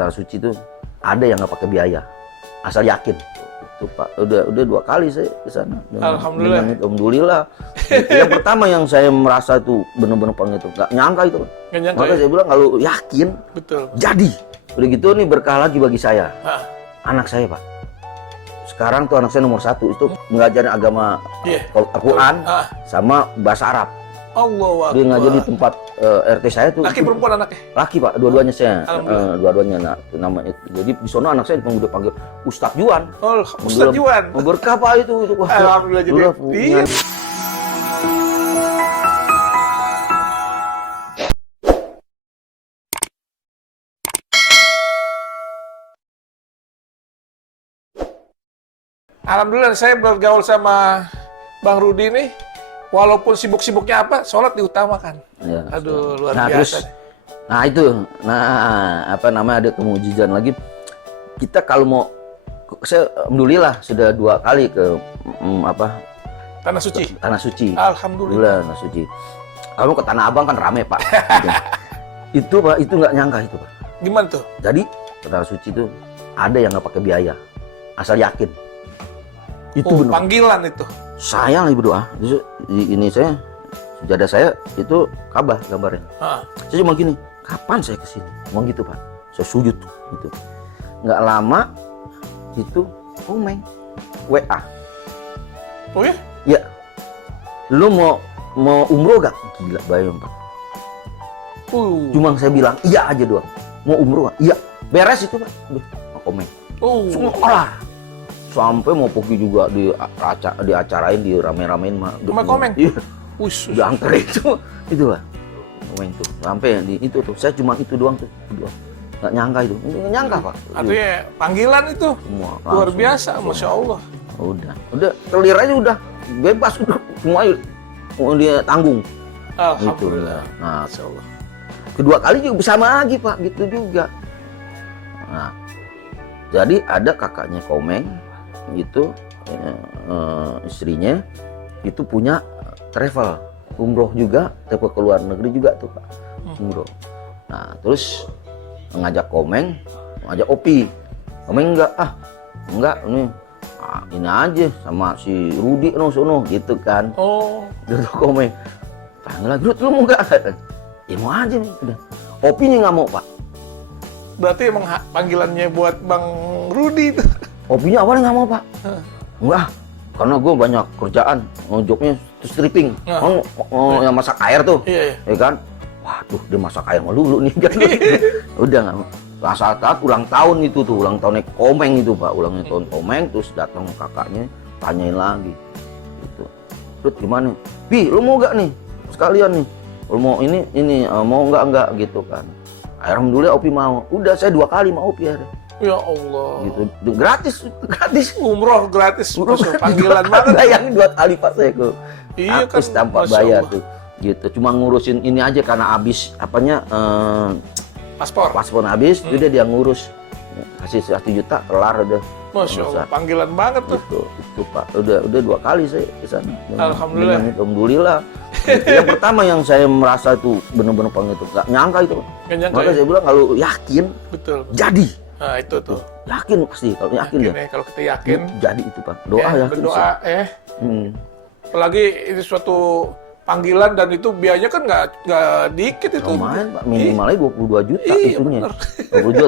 Tanah Suci itu ada yang nggak pakai biaya, asal yakin. Itu Pak, udah 2 kali saya ke sana. Alhamdulillah. Alhamdulillah. Yang pertama yang saya merasa itu benar-benar pengen itu, nggak nyangka itu. Nggak nyangka Maka ya? saya bilang kalau yakin, Betul. jadi. Udah gitu nih berkah lagi bagi saya. Ah. Anak saya Pak. Sekarang tuh anak saya nomor 1 itu ngajarin agama Iya. Al-Quran Ah. sama bahasa Arab. Allahu Dia ngajar di Akbar. tempat RT saya tuh. Laki perempuan anaknya? Laki Pak, dua-duanya saya. Alhamdulillah. Dua-duanya nama itu. Jadi di sana anak saya udah panggil Ustadz Juan. Oh, Ustadz Juan. Berkah Pak itu. Wah, Alhamdulillah jadi. udah, Iya. Alhamdulillah saya bergaul sama Bang Rudi nih, walaupun sibuk-sibuknya apa, sholat diutamakan. Ya, Aduh, luar nah, biasa. terus, nah itu, apa namanya ada kemujizan lagi. Kita kalau mau, saya alhamdulillah sudah 2 kali ke Tanah Suci. Tanah Suci. Alhamdulillah. Tanah Suci. Kalau ke Tanah Abang kan rame Pak. Itu Pak, itu nggak nyangka itu Pak. Gimana tuh? Jadi ke Tanah Suci itu ada yang nggak pakai biaya, asal yakin. Itu Oh, benar. panggilan itu. Saya lagi berdoa. Terus ini saya, sejadah saya itu Ka'bah gambarnya. Ah. Saya cuma gini, kapan saya kesini? Mau gitu Pak. Saya sujud gitu. Nggak lama itu Komeng WA. Oh ya? Ya, lu mau umroh gak? Gila bayang Pak. Cuma saya bilang iya aja doang. Mau umroh gak? Iya. Beres itu Pak. Udah, Komeng. Semua orang. Sampai mau pergi juga diacarain, dirame-ramein mah. Sama Komeng? Iya. Wih, Diangker itu Pak. Komeng tuh. Sampai di itu tuh. Saya cuma itu doang tuh. Nggak nyangka itu. Nggak nyangka Pak. artinya panggilan itu Semua luar langsung. biasa, Masya Allah. Udah telir aja udah bebas udah semua mau dia tanggung. Alhamdulillah. Gitu. Nah, Masya Allah. kedua kali juga sama lagi Pak, gitu juga. Nah, jadi ada kakaknya Komeng, gitu, istrinya itu punya travel umroh juga, travel ke luar negeri juga tuh Pak, umroh. Nah, terus ngajak Komeng, ngajak Opi. Komeng enggak ini aja sama si Rudi sono gitu kan. Oh, Terus Komeng panggil lagi, "Rud, lu mau nggak?" Ya mau aja nih, udah. Opinya nggak mau Pak. berarti emang panggilannya buat Bang Rudi itu. Opinya awalnya nggak mau Pak. Enggak, karena gue banyak kerjaan, jobnya stripping, yang masak air tuh, Iya, iya. ya kan. Waduh, dia masak air melulu nih kan. Udah nggak mau. Nah, saat ulang tahun itu tuh, ulang tahunnya Komeng itu Pak, ulang tahun Komeng, terus datang kakaknya, tanyain lagi, gitu. Rud gimana? Pi, lu mau gak nih? Sekalian nih, lu mau ini mau enggak gitu kan. Alhamdulillah Opi mau. Udah saya 2 kali mau Opi akhirnya. Ya Allah. Gitu. Gratis. Umroh gratis. Umroh Masya, gratis. panggilan banget. Bayangin 2 kali Pak saya ke Iya kan, Apis tanpa Masya bayar Allah. tuh. Gitu. Cuma ngurusin ini aja karena habis Paspor. paspor habis, udah dia ngurus. Kasih 1 juta kelar udah. Masya Allah, panggilan banget tuh. Itu Pak. Udah 2 kali saya ke sana. Alhamdulillah. Alhamdulillah. Yang pertama yang saya merasa itu benar-benar pengen itu, nggak nyangka itu. Nggak nyangka Maka ya? saya bilang kalau yakin, Betul. jadi. Nah, itu tuh. Yakin pasti, kalau yakin Yakin deh. ya, kalau kita yakin. Jadi itu Pak. Doa ya, yakin. berdoa Hmm. apalagi ini suatu panggilan dan itu biayanya kan nggak dikit itu. Lumayan Pak, minimalnya 22 juta Iya, itunya. bener. 20 juta,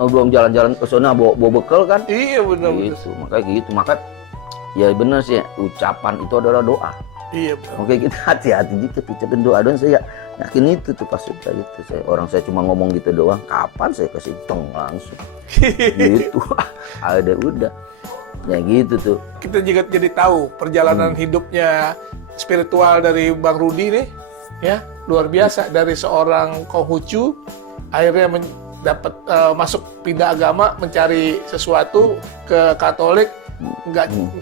belum jalan-jalan ke sana bawa bekal kan. Iya benar. Gitu, makanya gitu. Maka ya benar sih, ucapan itu adalah doa. Iya benar. Makanya kita hati-hati dikit ucapin doa, dan saya yakin itu tuh pas udah gitu. Saya cuma ngomong gitu doang, kapan saya kasih tong langsung. Gitu. Ada udah. Ya gitu tuh. Kita juga jadi tahu perjalanan hidupnya spiritual dari Bang Rudi nih, ya luar biasa. Dari seorang Konghucu akhirnya dapat masuk pindah agama, mencari sesuatu ke Katolik,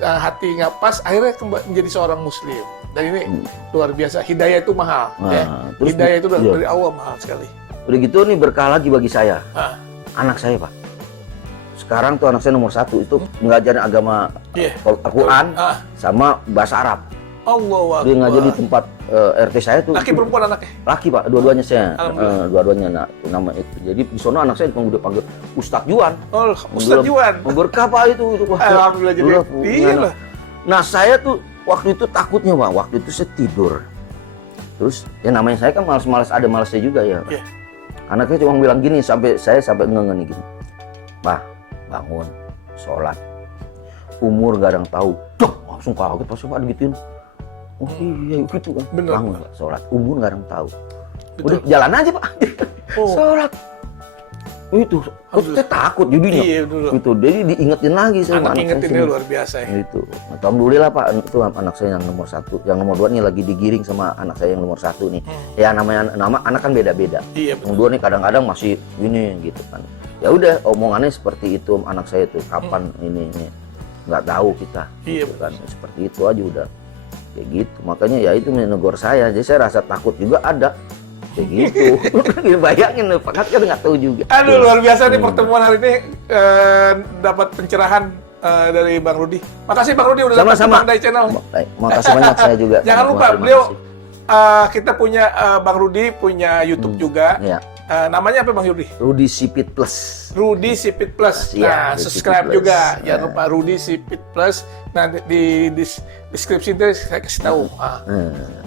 hati nggak pas, akhirnya menjadi seorang Muslim. Dan ini luar biasa. Hidayah itu mahal, ya. Terus Hidayah itu iya. dari Allah mahal sekali. Udah gitu nih berkah lagi bagi saya. Ah. Anak saya Pak. Sekarang tuh anak saya nomor 1 itu ngajarin agama Iya. Al-Quran Ah. sama bahasa Arab. Allah. Dia ngajar di tempat RT saya tuh. Laki perempuan anaknya? Laki Pak, dua-duanya saya. Alhamdulillah. Dua-duanya nama itu. Jadi di sono anak saya udah panggil Ustadz Juan. Oh, Ustadz Juan. Berkah Pak itu Pak. Alhamdulillah jadi. Iya lah. Nah saya tuh waktu itu takutnya Pak, waktu itu saya tidur. Terus ya namanya saya kan malas-malas, ada malasnya juga ya. Iya. Anaknya cuma bilang gini, sampai ngenge nih gini. Bah, bangun, sholat. Umur gak ada yang tahu. Duh, langsung kaget pas Pak digituin. Oh iya gitu kan. Bener. Bangun Pak, sholat. Umur gak ada yang tahu. Betul. Udah jalan aja Pak. Oh. Sholat. Itu, saya takut jadinya. Iya dulu. Itu, jadi diingetin lagi sama Anak anak ingetinnya saya. luar biasa ya. Itu, alhamdulillah Pak, itu anak saya yang nomor 1, yang nomor 2 nih lagi digiring sama anak saya yang nomor 1 nih. Ya nama anak kan beda-beda. Iya Yang 2 nih kadang-kadang masih gini gitu kan. Ya udah omongannya seperti itu anak saya tuh, kapan ini nggak tahu kita. Iya, Gitu kan. Seperti itu aja udah. Kayak gitu. Makanya ya itu menegur saya. Jadi saya rasa takut juga ada. Kayak gitu. Bayangin Pak, kan nggak tahu juga. Aduh, luar biasa nih pertemuan hari ini, dapat pencerahan dari Bang Rudi. Makasih Bang Rudi udah datang ke Sama-sama. Bang Dai Channel. Baik, makasih banyak saya juga. Jangan lupa Terima beliau, kasih. kita punya Bang Rudi punya YouTube juga. Ya, Namanya apa Bang Rudi? Rudi Sipit Plus. Rudi Sipit Plus. Iya, Nah, Rudi subscribe Sipit Plus. juga. Jangan lupa Rudi Sipit Plus. Nah, di deskripsi itu saya kasih tahu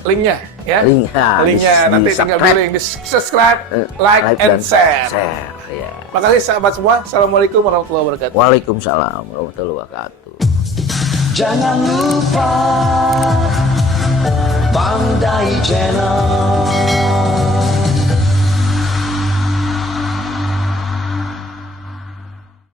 linknya ya. Linknya nanti tinggal subscribe. di subscribe, like and share. Ya. Makasih sahabat semua. Assalamualaikum warahmatullahi wabarakatuh. Waalaikumsalam warahmatullahi wabarakatuh. Jangan lupa Bang Dai Channel.